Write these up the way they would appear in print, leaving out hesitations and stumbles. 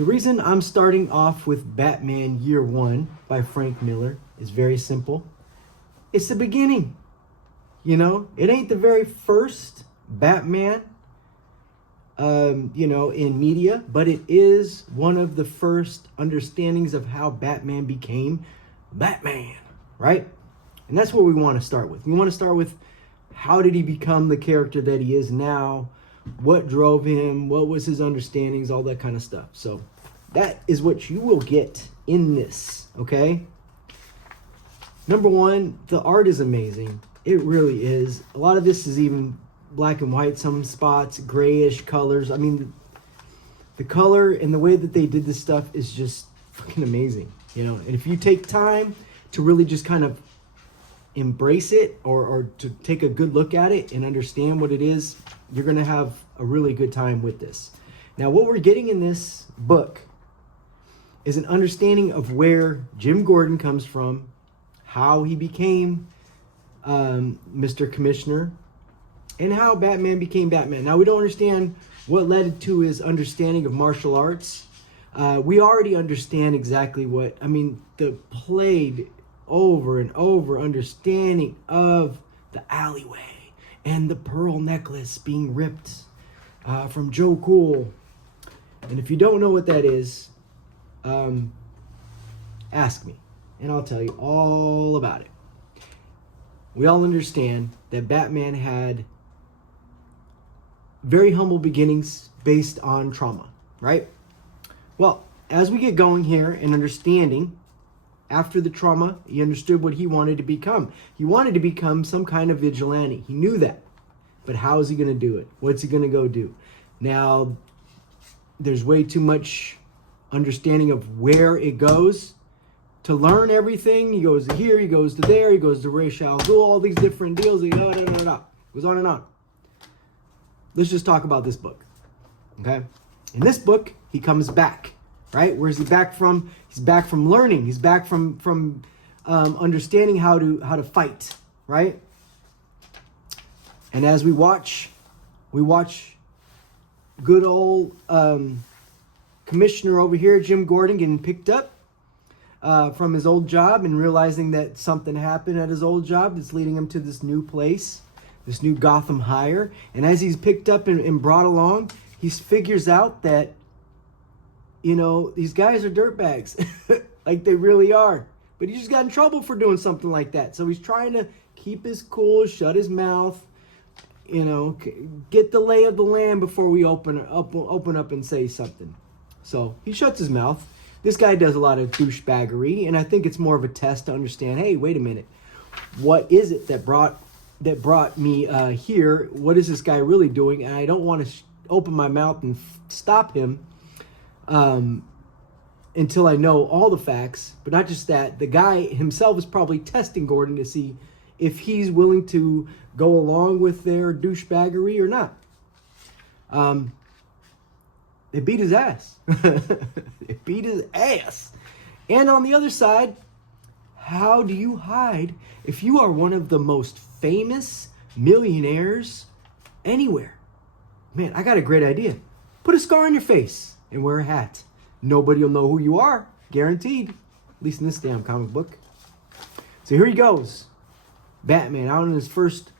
The reason I'm starting off with Batman Year One by Frank Miller is very simple. It's the beginning. You know, it ain't the very first Batman, in media, but it is one of the first understandings of how Batman became Batman, right? And that's what we want to start with. We want to start with how did he become the character that he is now? What drove him? What was his understandings? All that kind of stuff. So that is what you will get in this, okay? Number one, the art is amazing. It really is. A lot of this is even black and white, some spots, grayish colors. I mean, the color and the way that they did this stuff is just fucking amazing, you know? And if you take time to really just kind of embrace it or to take a good look at it and understand what it is, you're going to have a really good time with this. Now, what we're getting in this book is an understanding of where Jim Gordon comes from, how he became Mr. Commissioner, and how Batman became Batman. Now, we don't understand what led to his understanding of martial arts. We already understand exactly the played over and over understanding of the alleyway and the pearl necklace being ripped from Joe Cool. And if you don't know what that is, ask me and I'll tell you all about it. We all understand that Batman had very humble beginnings based on trauma, right? Well, as we get going here and understanding, after the trauma, he understood what he wanted to become. He wanted to become some kind of vigilante. He knew that. But how is he going to do it? What's he going to go do? Now, there's way too much understanding of where it goes to learn everything. He goes to here, he goes to there, he goes to Ra's al Ghul, all these different deals. Goes on and on. Let's just talk about this book, okay? In this book, he comes back, right? Where's he back from? He's back from learning. He's back from understanding how to fight, right? And as we watch good old Commissioner over here, Jim Gordon, getting picked up from his old job and realizing that something happened at his old job that's leading him to this new place, this new Gotham hire. And as he's picked up and brought along, he figures out that, you know, these guys are dirtbags. Like they really are. But he just got in trouble for doing something like that. So he's trying to keep his cool, shut his mouth, you know, get the lay of the land before we open up and say something. So he shuts his mouth. This guy does a lot of douchebaggery, and I think it's more of a test to understand, hey, wait a minute. What is it that brought me here? What is this guy really doing? And I don't want to open my mouth and stop him until I know all the facts. But not just that, the guy himself is probably testing Gordon to see if he's willing to go along with their douchebaggery or not. They beat his ass. They beat his ass. And on the other side, how do you hide if you are one of the most famous millionaires anywhere? Man, I got a great idea. Put a scar on your face and wear a hat. Nobody will know who you are, guaranteed. At least in this damn comic book. So here he goes. Batman out on his first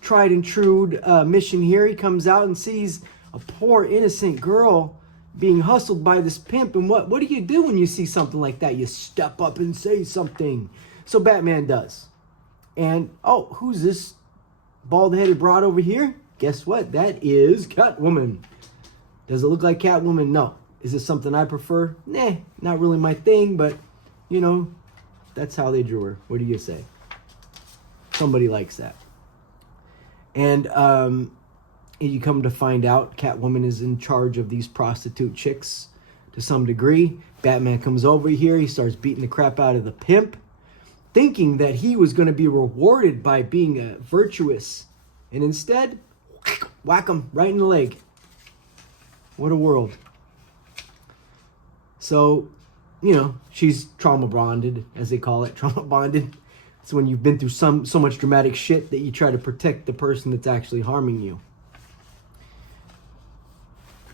tried and true mission here. He comes out and sees a poor innocent girl being hustled by this pimp. And what do you do when you see something like that? You step up and say something. So Batman does. And, oh, who's this bald-headed broad over here? Guess what? That is Catwoman. Does it look like Catwoman? No. Is it something I prefer? Nah, not really my thing, but, you know, that's how they drew her. What do you say? Somebody likes that. And you come to find out Catwoman is in charge of these prostitute chicks to some degree. Batman comes over here. He starts beating the crap out of the pimp, thinking that he was going to be rewarded by being virtuous. And instead, whack him right in the leg. What a world. So, you know, she's trauma bonded, as they call it, trauma bonded. It's when you've been through so much dramatic shit that you try to protect the person that's actually harming you.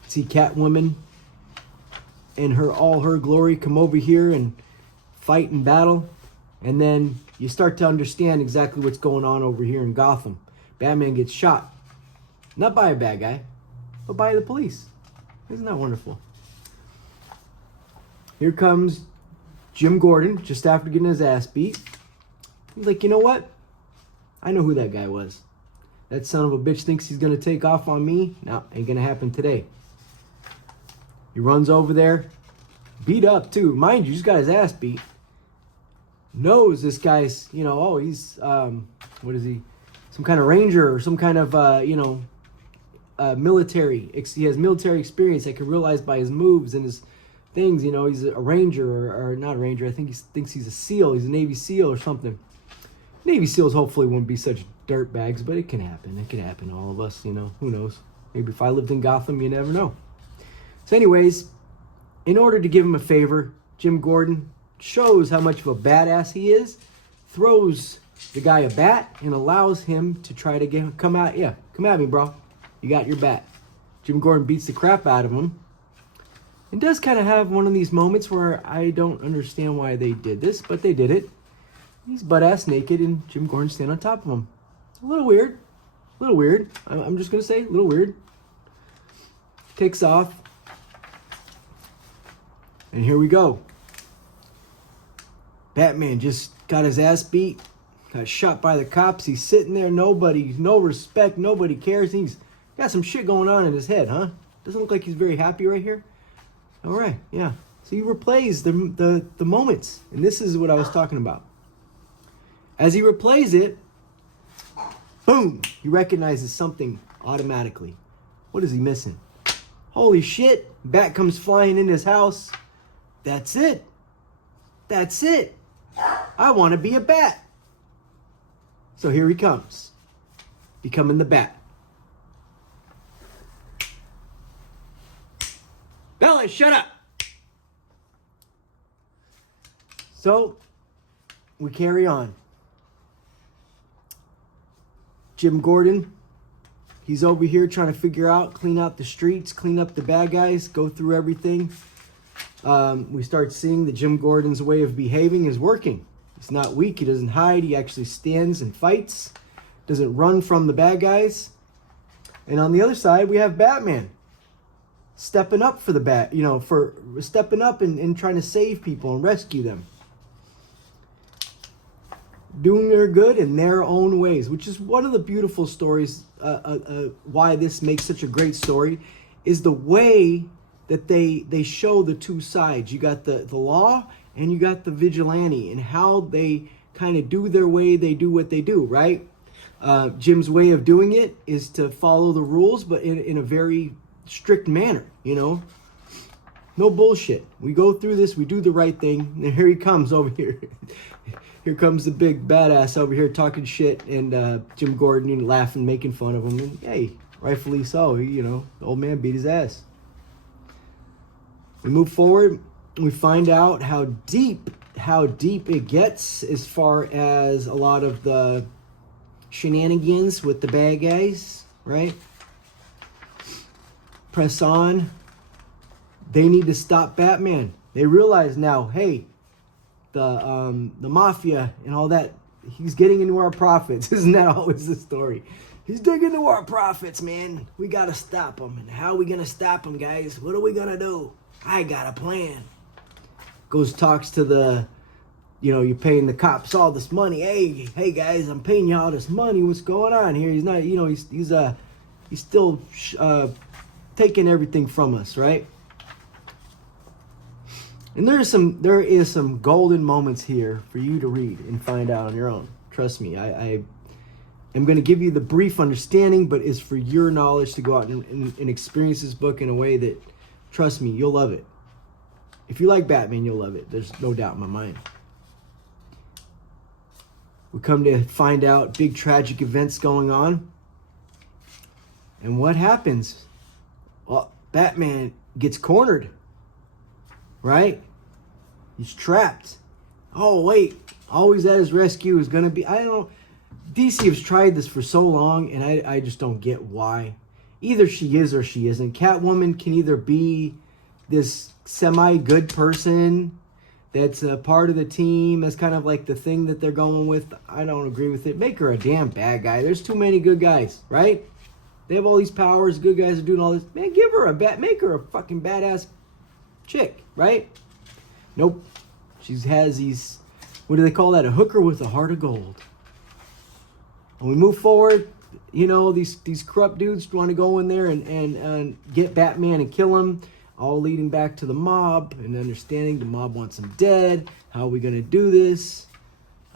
See Catwoman and all her glory come over here and fight and battle. And then you start to understand exactly what's going on over here in Gotham. Batman gets shot. Not by a bad guy, but by the police. Isn't that wonderful? Here comes Jim Gordon, just after getting his ass beat. He's like, you know what? I know who that guy was. That son of a bitch thinks he's going to take off on me. No, ain't going to happen today. He runs over there, beat up too. Mind you, he's got his ass beat. Knows this guy's, he's, what is he? Some kind of ranger or some kind of, military. He has military experience. I can realize by his moves and his things, he's a ranger or not a ranger. I think he thinks he's a SEAL. He's a Navy SEAL or something. Navy SEALs hopefully wouldn't be such dirt bags, but it can happen. It can happen to all of us, who knows? Maybe if I lived in Gotham, you never know. So anyways, in order to give him a favor, Jim Gordon shows how much of a badass he is, throws the guy a bat, and allows him to try to come at me, bro. You got your bat. Jim Gordon beats the crap out of him. And does kind of have one of these moments where I don't understand why they did this, but they did it. He's butt-ass naked, and Jim Gordon standing on top of him. A little weird. I'm just going to say, a little weird. Takes off. And here we go. Batman just got his ass beat. Got shot by the cops. He's sitting there. No respect. Nobody cares. He's got some shit going on in his head, huh? Doesn't look like he's very happy right here. All right, yeah. So he replays the moments. And this is what I was talking about. As he replays it, boom, he recognizes something automatically. What is he missing? Holy shit, bat comes flying in his house. That's it. I want to be a bat. So here he comes, becoming the bat. Bella, shut up. So we carry on. Jim Gordon, he's over here trying to figure out, clean out the streets, clean up the bad guys, go through everything. We start seeing that Jim Gordon's way of behaving is working. He's not weak. He doesn't hide. He actually stands and fights. Doesn't run from the bad guys. And on the other side, we have Batman stepping up for for stepping up and trying to save people and rescue them. Doing their good in their own ways, which is one of the beautiful stories, why this makes such a great story, is the way that they show the two sides. You got the law and you got the vigilante, and how they kind of do their way, they do what they do, right? Jim's way of doing it is to follow the rules, but in a very strict manner, No bullshit. We go through this, we do the right thing, and here he comes over here. Here comes the big badass over here talking shit, and Jim Gordon laughing, making fun of him, and hey, rightfully so. The old man beat his ass. We move forward. We find out how deep it gets as far as a lot of the shenanigans with the bad guys, right? Press on. They need to stop Batman. They realize now, hey, the mafia and all that, he's getting into our profits. Isn't that always the story? He's digging into our profits, man. We got to stop him. And how are we going to stop him, guys? What are we going to do? I got a plan. Goes, talks to the, you're paying the cops all this money. Hey guys, I'm paying you all this money. What's going on here? He's not, he's still taking everything from us, right? And there is some golden moments here for you to read and find out on your own. Trust me, I am going to give you the brief understanding, but it's for your knowledge to go out and experience this book in a way that, trust me, you'll love it. If you like Batman, you'll love it. There's no doubt in my mind. We come to find out big tragic events going on. And what happens? Well, Batman gets cornered. Right? He's trapped. Oh, wait. Always at his rescue is going to be... I don't know. DC has tried this for so long, and I just don't get why. Either she is or she isn't. Catwoman can either be this semi-good person that's a part of the team. That's kind of like the thing that they're going with. I don't agree with it. Make her a damn bad guy. There's too many good guys, right? They have all these powers. Good guys are doing all this. Man, make her a fucking badass chick, right? Nope. She has these, what do they call that? A hooker with a heart of gold. When we move forward, you know, these corrupt dudes want to go in there and get Batman and kill him, all leading back to the mob and understanding the mob wants him dead. How are we going to do this?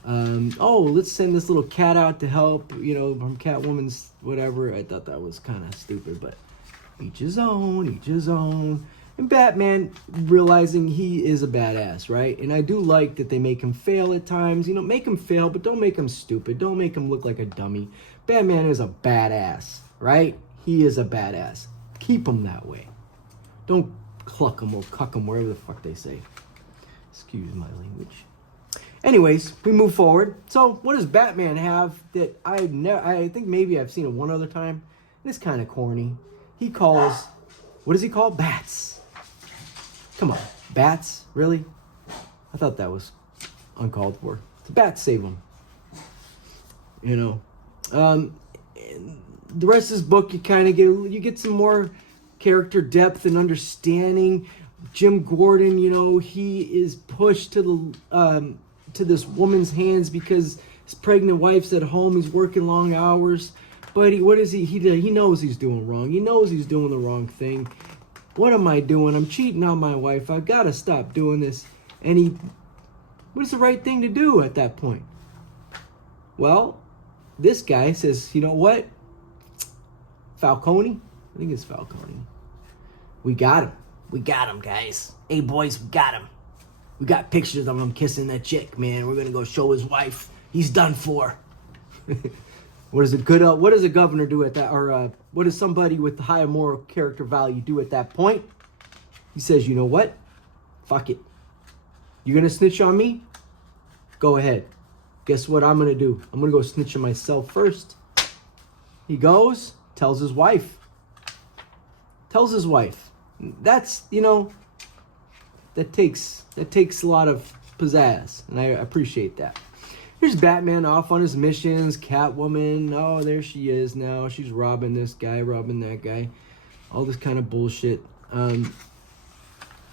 Let's send this little cat out to help, you know, from Catwoman's whatever. I thought that was kind of stupid, but each his own. And Batman realizing he is a badass, right? And I do like that they make him fail at times. You know, make him fail, but don't make him stupid. Don't make him look like a dummy. Batman is a badass, right? He is a badass. Keep him that way. Don't cluck him or cuck him, wherever the fuck they say. Excuse my language. Anyways, we move forward. So, what does Batman have that I think maybe I've seen it one other time? It's kind of corny. He calls, what does he call? Bats. Come on, bats? Really? I thought that was uncalled for. The bats save him. You know. The rest of this book, you get some more character depth and understanding. Jim Gordon, you know, he is pushed to this woman's hands because his pregnant wife's at home. He's working long hours. But he knows he's doing wrong. He knows he's doing the wrong thing. What am I doing? I'm cheating on my wife. I've got to stop doing this. And what is the right thing to do at that point? Well, this guy says, you know what? Falcone? I think it's Falcone. We got him. We got him, guys. Hey, boys, we got him. We got pictures of him kissing that chick, man. We're going to go show his wife. He's done for. What does a governor do at that? Or what does somebody with higher moral character value do at that point? He says, you know what? Fuck it. You're going to snitch on me? Go ahead. Guess what I'm going to do? I'm going to go snitch on myself first. He goes, tells his wife. That's, you know, that takes a lot of pizzazz, and I appreciate that. Here's Batman off on his missions. Catwoman, oh, there she is now. She's robbing this guy, robbing that guy. All this kind of bullshit. I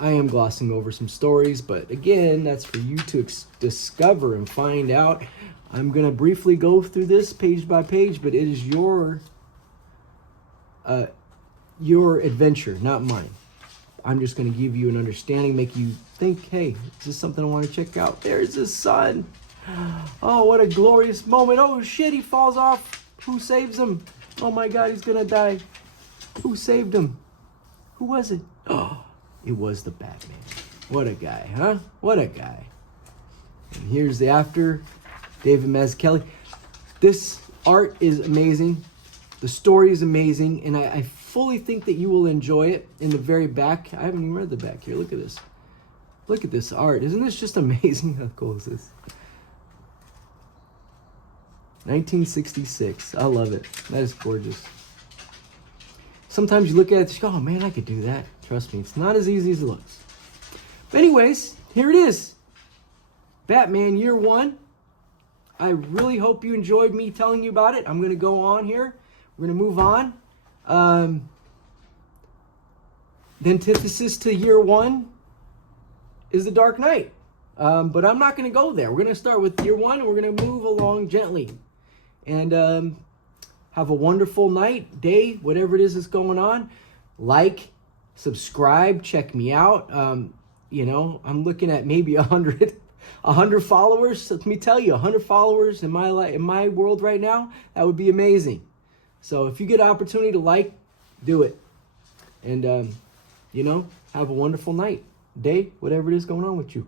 am glossing over some stories, but again, that's for you to discover and find out. I'm going to briefly go through this page by page, but it is your adventure, not mine. I'm just going to give you an understanding, make you think, hey, is this something I want to check out? There's the sun. Oh, what a glorious moment. Oh, shit, he falls off. Who saves him? Oh, my God, he's going to die. Who saved him? Who was it? Oh, it was the Batman. What a guy, huh? What a guy. And here's the after. David Mazzucchelli. This art is amazing. The story is amazing, and I fully think that you will enjoy it. In the very back, I haven't even read the back here. Look at this. Look at this art. Isn't this just amazing? How cool is this? 1966. I love it. That is gorgeous. Sometimes you look at it and go, oh man, I could do that. Trust me, it's not as easy as it looks. But anyways, here it is. Batman Year One. I really hope you enjoyed me telling you about it. I'm going to go on here. We're going to move on. The antithesis to Year One is The Dark Knight. But I'm not going to go there. We're going to start with Year One, and we're going to move along gently. And have a wonderful night, day, whatever it is that's going on. Like, subscribe, check me out. You know, I'm looking at maybe 100 followers. So let me tell you, 100 followers in my world right now, that would be amazing. So if you get an opportunity to like, do it. And, you know, have a wonderful night, day, whatever it is going on with you.